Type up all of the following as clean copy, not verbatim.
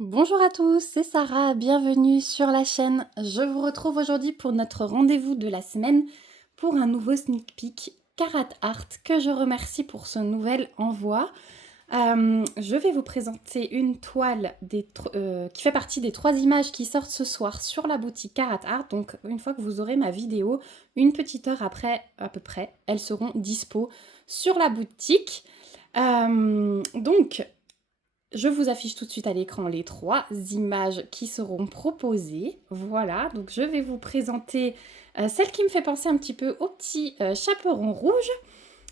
Bonjour à tous, c'est Sarah, bienvenue sur la chaîne. Je vous retrouve aujourd'hui pour notre rendez-vous de la semaine pour un nouveau sneak peek Carat Art que je remercie pour ce nouvel envoi. Je vais vous présenter une toile qui fait partie des 3 images qui sortent ce soir sur la boutique Carat Art. Donc une fois que vous aurez ma vidéo, une petite heure après à peu près, elles seront dispo sur la boutique. Donc je vous affiche tout de suite à l'écran les 3 images qui seront proposées. Voilà, donc je vais vous présenter celle qui me fait penser un petit peu au petit chaperon rouge.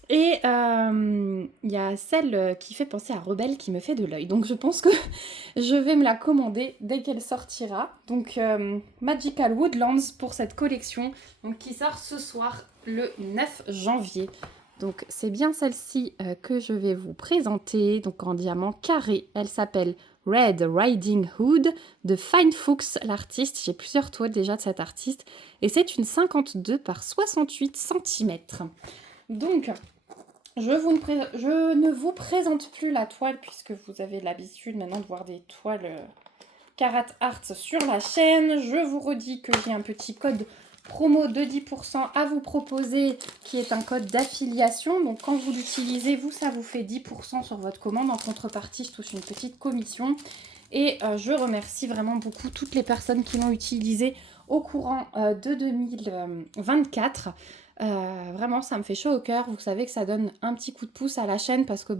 Et il y a celle qui fait penser à Rebelle qui me fait de l'œil. Donc je pense que je vais me la commander dès qu'elle sortira. Donc Magical Woodlands pour cette collection donc, qui sort ce soir le 9 janvier. Donc c'est bien celle-ci que je vais vous présenter, donc en diamant carré. Elle s'appelle Red Riding Hood de Fine Fuchs, l'artiste. J'ai plusieurs toiles déjà de cet artiste. Et c'est une 52 par 68 cm. Donc, je ne vous présente plus la toile puisque vous avez l'habitude maintenant de voir des toiles Carat Art sur la chaîne. Je vous redis que j'ai un petit code promo de 10% à vous proposer qui est un code d'affiliation. Donc quand vous l'utilisez, vous, ça vous fait 10% sur votre commande. En contrepartie, je touche une petite commission. Et je remercie vraiment beaucoup toutes les personnes qui l'ont utilisé au courant de 2024. Vraiment, ça me fait chaud au cœur. Vous savez que ça donne un petit coup de pouce à la chaîne parce que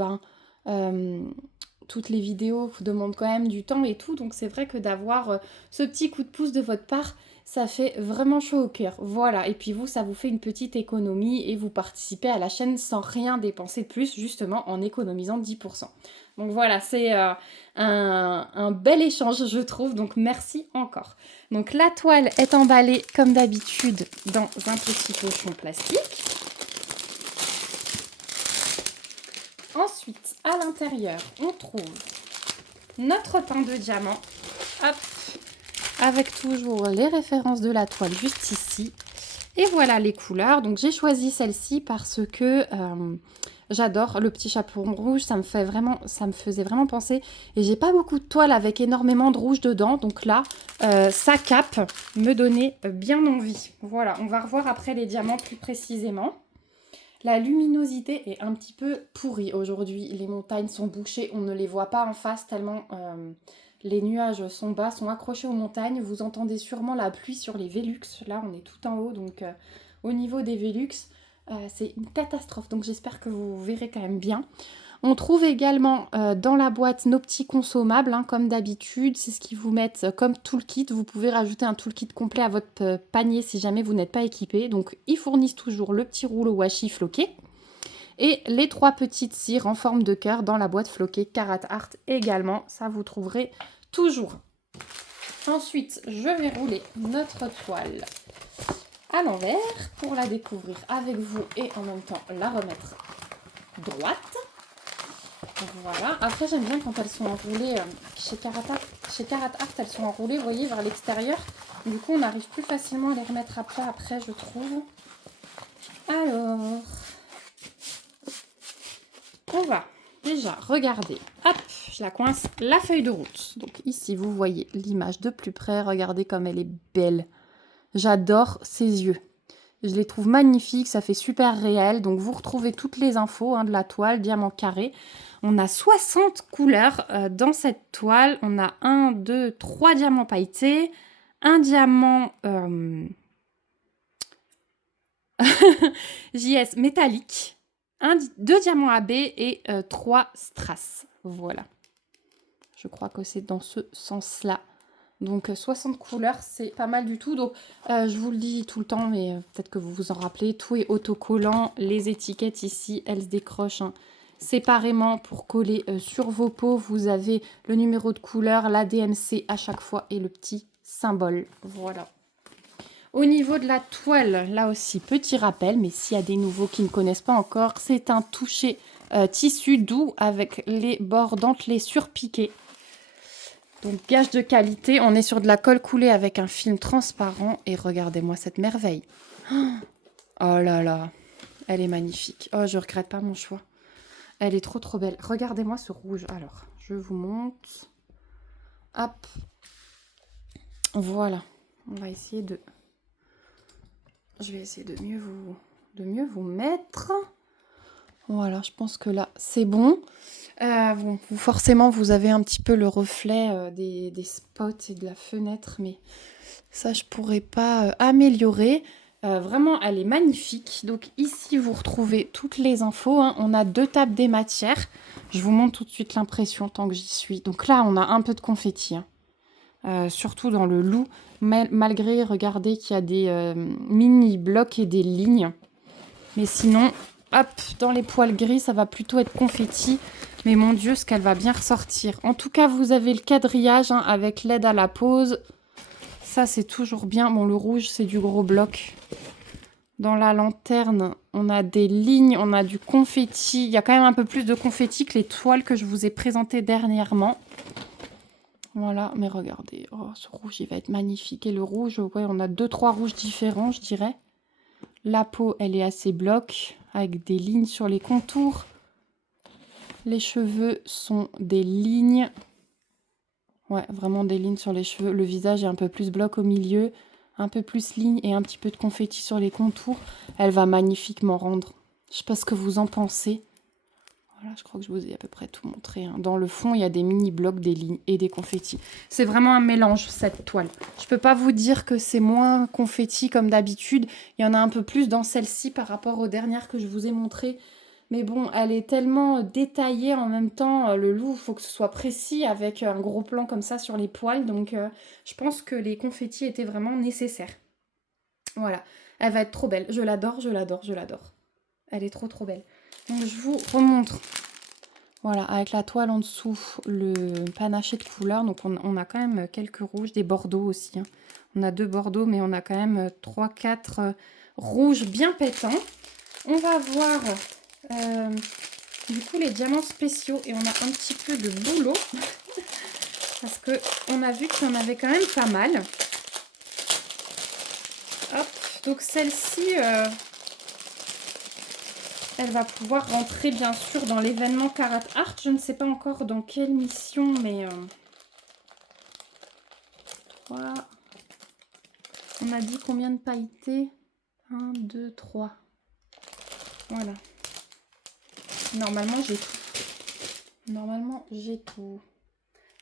toutes les vidéos vous demandent quand même du temps et tout. Donc c'est vrai que d'avoir ce petit coup de pouce de votre part, ça fait vraiment chaud au cœur. Voilà, et puis vous, ça vous fait une petite économie et vous participez à la chaîne sans rien dépenser de plus, justement en économisant 10%. Donc voilà, c'est un bel échange, je trouve. Donc merci encore. Donc la toile est emballée comme d'habitude dans un petit pochon plastique. Ensuite, à l'intérieur, on trouve notre pain de diamant. Hop, avec toujours les références de la toile juste ici. Et voilà les couleurs. Donc j'ai choisi celle-ci parce que j'adore le petit chaperon rouge. Ça me faisait vraiment penser. Et j'ai pas beaucoup de toiles avec énormément de rouge dedans. Donc là, sa cape me donnait bien envie. Voilà, on va revoir après les diamants plus précisément. La luminosité est un petit peu pourrie aujourd'hui. Les montagnes sont bouchées, on ne les voit pas en face tellement les nuages sont bas, sont accrochés aux montagnes. Vous entendez sûrement la pluie sur les Velux. Là, on est tout en haut, donc au niveau des Velux, c'est une catastrophe. Donc j'espère que vous verrez quand même bien. On trouve également dans la boîte nos petits consommables, hein, comme d'habitude. C'est ce qu'ils vous mettent comme toolkit. Vous pouvez rajouter un toolkit complet à votre panier si jamais vous n'êtes pas équipé. Donc, ils fournissent toujours le petit rouleau washi floqué et les 3 petites cires en forme de cœur dans la boîte floquée Carat Art également. Ça, vous trouverez toujours. Ensuite, je vais rouler notre toile à l'envers pour la découvrir avec vous et en même temps la remettre droite. Voilà. Après, j'aime bien quand elles sont enroulées chez Carat Art, elles sont enroulées, vous voyez, vers l'extérieur. Du coup, on arrive plus facilement à les remettre à plat après, je trouve. Alors, on va déjà regarder. Hop, je la coince, la feuille de route. Donc ici, vous voyez l'image de plus près. Regardez comme elle est belle. J'adore ses yeux. Je les trouve magnifiques, ça fait super réel. Donc vous retrouvez toutes les infos de la toile, diamant carré. On a 60 couleurs dans cette toile. On a 1, 2, 3 diamants pailletés, un diamant JS métallique, 2 diamants AB et 3 strass. Voilà. Je crois que c'est dans ce sens-là. Donc 60 couleurs, c'est pas mal du tout. Donc je vous le dis tout le temps, mais peut-être que vous vous en rappelez, tout est autocollant. Les étiquettes ici, elles se décrochent séparément pour coller sur vos pots. Vous avez le numéro de couleur, la DMC à chaque fois et le petit symbole. Voilà. Au niveau de la toile, là aussi, petit rappel, mais s'il y a des nouveaux qui ne connaissent pas encore, c'est un toucher tissu doux avec les bords dentelés surpiqués. Donc gage de qualité, on est sur de la colle coulée avec un film transparent et regardez-moi cette merveille. Oh là là, elle est magnifique. Oh, je regrette pas mon choix. Elle est trop trop belle. Regardez-moi ce rouge. Alors, je vous montre. Hop. Voilà. On va essayer de... Je vais essayer de mieux vous mettre. Voilà, je pense que là, c'est bon. Bon, forcément, vous avez un petit peu le reflet des spots et de la fenêtre, mais ça, je pourrais pas améliorer. Vraiment, elle est magnifique. Donc ici, vous retrouvez toutes les infos, hein. On a 2 tables des matières. Je vous montre tout de suite l'impression tant que j'y suis. Donc là, on a un peu de confetti, hein. Surtout dans le loup, malgré, regardez qu'il y a des mini blocs et des lignes. Mais sinon, hop, dans les poils gris, ça va plutôt être confetti. Mais mon Dieu, ce qu'elle va bien ressortir. En tout cas, vous avez le quadrillage, hein, avec l'aide à la pose. Ça, c'est toujours bien. Bon, le rouge, c'est du gros bloc. Dans la lanterne, on a des lignes, on a du confetti. Il y a quand même un peu plus de confetti que les toiles que je vous ai présentées dernièrement. Voilà, mais regardez. Oh, ce rouge, il va être magnifique. Et le rouge, ouais, on a 2-3 rouges différents, je dirais. La peau, elle est assez bloc, avec des lignes sur les contours. Les cheveux sont des lignes. Ouais, vraiment des lignes sur les cheveux. Le visage est un peu plus bloc au milieu, un peu plus ligne et un petit peu de confetti sur les contours. Elle va magnifiquement rendre. Je sais pas ce que vous en pensez. Voilà, je crois que je vous ai à peu près tout montré, hein. Dans le fond, il y a des mini-blocs, des lignes et des confettis. C'est vraiment un mélange, cette toile. Je peux pas vous dire que c'est moins confetti comme d'habitude. Il y en a un peu plus dans celle-ci par rapport aux dernières que je vous ai montrées. Mais bon, elle est tellement détaillée en même temps. Le loup, il faut que ce soit précis avec un gros plan comme ça sur les poils. Donc, je pense que les confettis étaient vraiment nécessaires. Voilà. Elle va être trop belle. Je l'adore, je l'adore, je l'adore. Elle est trop, trop belle. Donc, je vous remontre. Voilà, avec la toile en dessous, le panaché de couleurs. Donc, on a quand même quelques rouges, des bordeaux aussi, hein. On a 2 bordeaux, mais on a quand même 3-4 rouges bien pétants. On va voir... du coup les diamants spéciaux et on a un petit peu de boulot parce que on a vu qu'il y en avait quand même pas mal. Hop, donc celle-ci elle va pouvoir rentrer bien sûr dans l'événement Carat Art. Je ne sais pas encore dans quelle mission, mais voilà. On a dit combien de pailletés? 1, 2, 3. Voilà. Normalement j'ai tout. Normalement j'ai tout.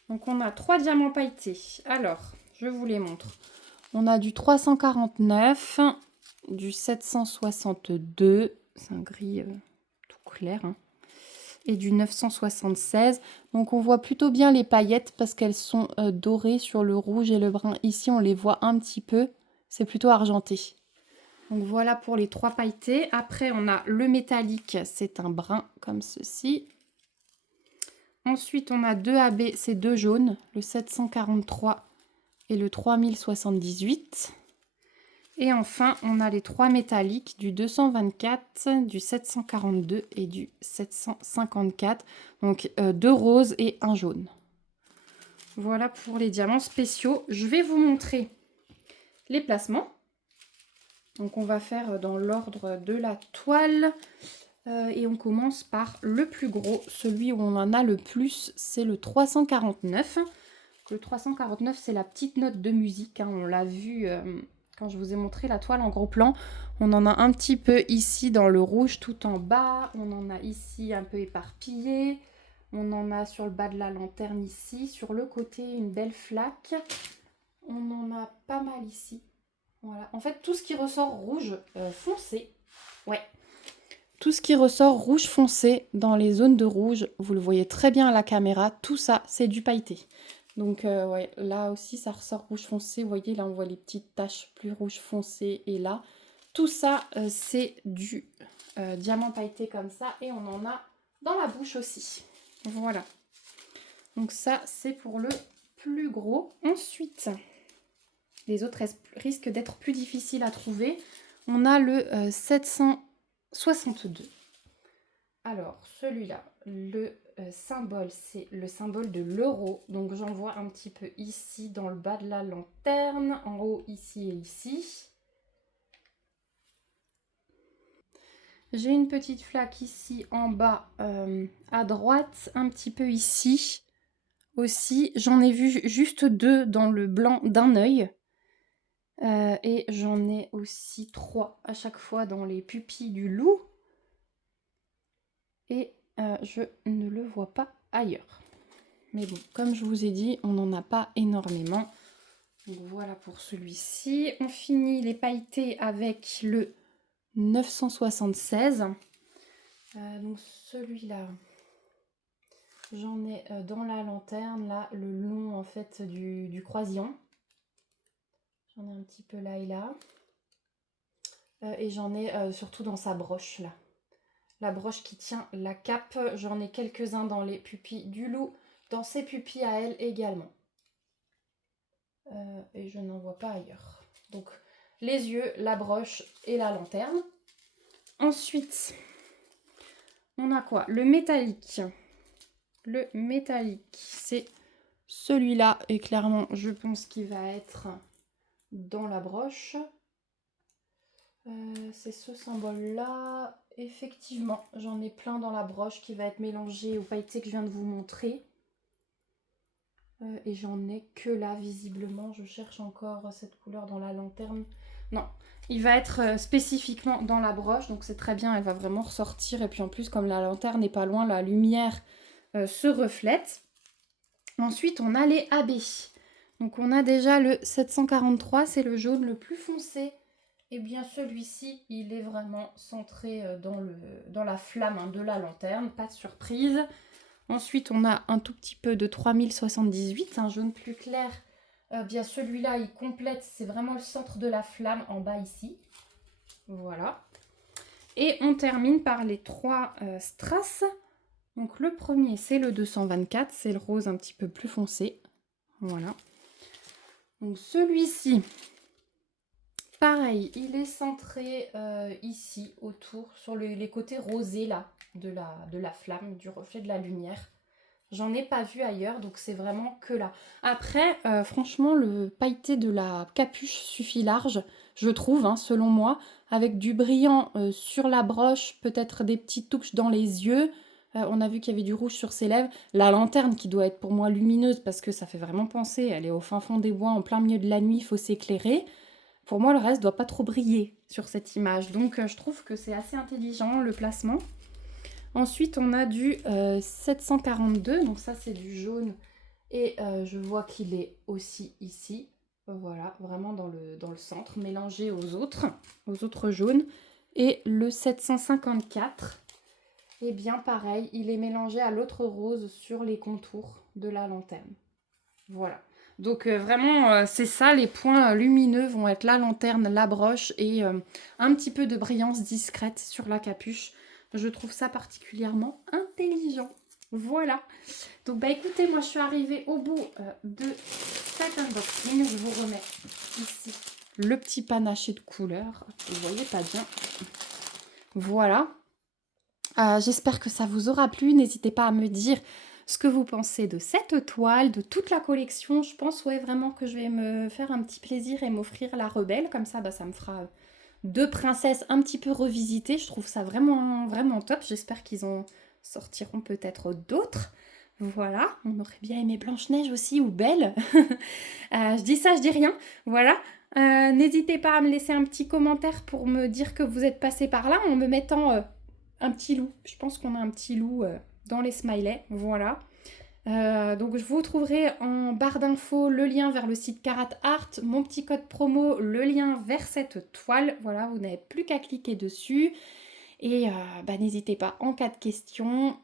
Donc on a 3 diamants pailletés. Alors, je vous les montre. On a du 349, du 762, c'est un gris tout clair, hein, et du 976. Donc on voit plutôt bien les paillettes parce qu'elles sont dorées sur le rouge et le brun. Ici, on les voit un petit peu, c'est plutôt argenté. Donc voilà pour les 3 pailletés. Après, on a le métallique, c'est un brun comme ceci. Ensuite, on a 2 AB, c'est 2 jaunes, le 743 et le 3078. Et enfin, on a les 3 métalliques du 224, du 742 et du 754. Donc 2 roses et 1 jaune. Voilà pour les diamants spéciaux. Je vais vous montrer les placements. Donc on va faire dans l'ordre de la toile. Et on commence par le plus gros, celui où on en a le plus, c'est le 349. Le 349, c'est la petite note de musique, hein, on l'a vu quand je vous ai montré la toile en gros plan. On en a un petit peu ici dans le rouge tout en bas, on en a ici un peu éparpillé, on en a sur le bas de la lanterne ici, sur le côté une belle flaque, on en a pas mal ici. Voilà, en fait tout ce qui ressort rouge foncé, ouais. Tout ce qui ressort rouge foncé dans les zones de rouge, vous le voyez très bien à la caméra, tout ça c'est du pailleté. Donc ouais, là aussi ça ressort rouge foncé, vous voyez là on voit les petites taches plus rouge foncé et là. Tout ça c'est du diamant pailleté comme ça et on en a dans la bouche aussi. Voilà. Donc ça c'est pour le plus gros. Ensuite, les autres risquent d'être plus difficiles à trouver. On a le 762. Alors, celui-là, le symbole, c'est le symbole de l'euro. Donc, j'en vois un petit peu ici, dans le bas de la lanterne, en haut, ici et ici. J'ai une petite flaque ici, en bas, à droite, un petit peu ici, aussi. J'en ai vu juste 2 dans le blanc d'un œil. Et j'en ai aussi 3 à chaque fois dans les pupilles du loup. Et je ne le vois pas ailleurs. Mais bon, comme je vous ai dit, on n'en a pas énormément. Donc voilà pour celui-ci. On finit les pailletés avec le 976. Donc celui-là, j'en ai dans la lanterne, là, le long en fait du croisillon. J'en ai un petit peu là et là. Et j'en ai surtout dans sa broche là. La broche qui tient la cape. J'en ai quelques-uns dans les pupilles du loup, dans ses pupilles à elle également. Et je n'en vois pas ailleurs. Donc les yeux, la broche et la lanterne. Ensuite, on a quoi? Le métallique. Le métallique, c'est celui-là. Et clairement, je pense qu'il va être dans la broche. C'est ce symbole-là. Effectivement, j'en ai plein dans la broche qui va être mélangé au pailleté que je viens de vous montrer. Et j'en ai que là, visiblement. Je cherche encore cette couleur dans la lanterne. Non, il va être spécifiquement dans la broche, donc c'est très bien, elle va vraiment ressortir. Et puis en plus, comme la lanterne n'est pas loin, la lumière se reflète. Ensuite, on a les AB. Donc on a déjà le 743, c'est le jaune le plus foncé. Et bien celui-ci, il est vraiment centré dans la flamme hein, de la lanterne, pas de surprise. Ensuite, on a un tout petit peu de 3078, un jaune plus clair. Bien celui-là, il complète, c'est vraiment le centre de la flamme en bas ici. Voilà. Et on termine par les 3 strass. Donc le premier, c'est le 224, c'est le rose un petit peu plus foncé. Voilà. Donc celui-ci, pareil, il est centré ici, autour, sur les côtés rosés là, de la flamme, du reflet de la lumière. J'en ai pas vu ailleurs, donc c'est vraiment que là. Après, franchement, le pailleté de la capuche suffit large, je trouve, hein, selon moi. Avec du brillant sur la broche, peut-être des petites touches dans les yeux. On a vu qu'il y avait du rouge sur ses lèvres. La lanterne qui doit être pour moi lumineuse parce que ça fait vraiment penser. Elle est au fin fond des bois, en plein milieu de la nuit, il faut s'éclairer. Pour moi, le reste doit pas trop briller sur cette image. Donc, je trouve que c'est assez intelligent, le placement. Ensuite, on a du 742. Donc ça, c'est du jaune. Et je vois qu'il est aussi ici. Voilà, vraiment dans le centre, mélangé aux autres jaunes. Et le 754, et bien pareil, il est mélangé à l'autre rose sur les contours de la lanterne. Voilà. Donc vraiment, c'est ça, les points lumineux vont être la lanterne, la broche et un petit peu de brillance discrète sur la capuche. Je trouve ça particulièrement intelligent. Voilà. Donc bah écoutez, moi je suis arrivée au bout de cet unboxing. Je vous remets ici le petit panaché de couleurs. Vous voyez pas bien. Voilà. J'espère que ça vous aura plu. N'hésitez pas à me dire ce que vous pensez de cette toile, de toute la collection. Je pense ouais, vraiment que je vais me faire un petit plaisir et m'offrir la rebelle. Comme ça, bah, ça me fera 2 princesses un petit peu revisitées. Je trouve ça vraiment, vraiment top. J'espère qu'ils en sortiront peut-être d'autres. Voilà, on aurait bien aimé Blanche-Neige aussi ou Belle. Je dis ça, je dis rien. Voilà. N'hésitez pas à me laisser un petit commentaire pour me dire que vous êtes passé par là en me mettant un petit loup. Je pense qu'on a un petit loup dans les smileys. Voilà. Donc je vous trouverai en barre d'infos le lien vers le site Carat Art, mon petit code promo, le lien vers cette toile. Voilà, vous n'avez plus qu'à cliquer dessus. Et bah, n'hésitez pas en cas de questions.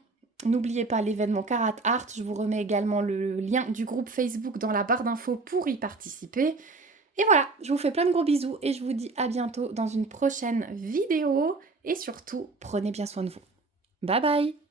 N'oubliez pas l'événement Carat Art. Je vous remets également le lien du groupe Facebook dans la barre d'infos pour y participer. Et voilà, je vous fais plein de gros bisous et je vous dis à bientôt dans une prochaine vidéo. Et surtout, prenez bien soin de vous. Bye bye!